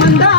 Manda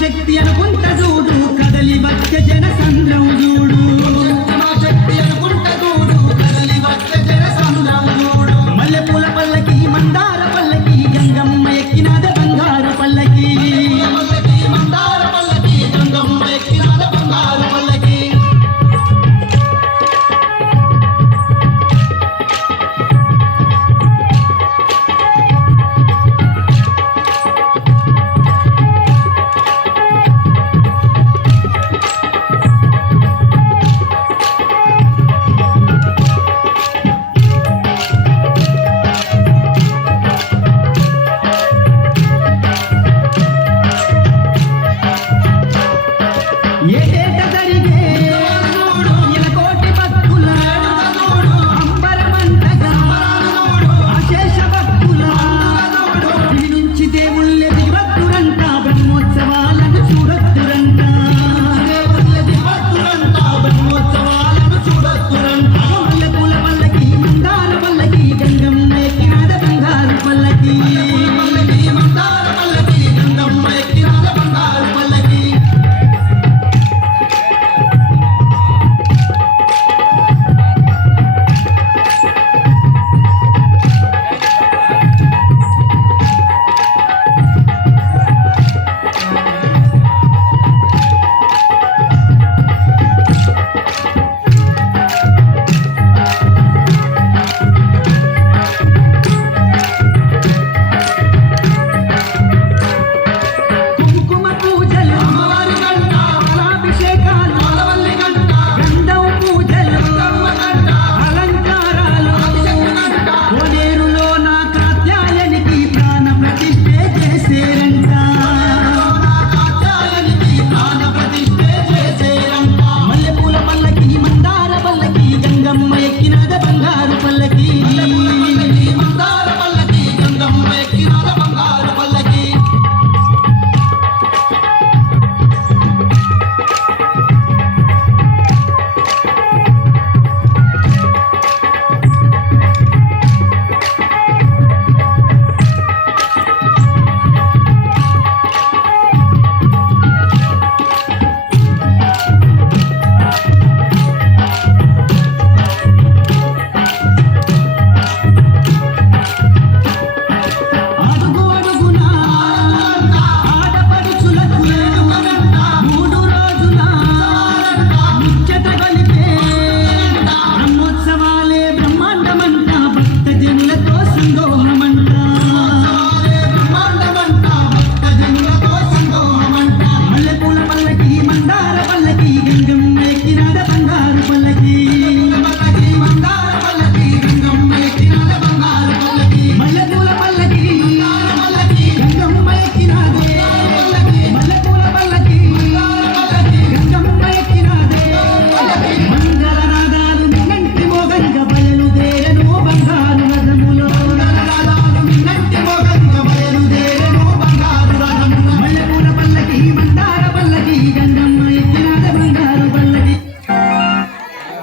proyecto ya no cuenta.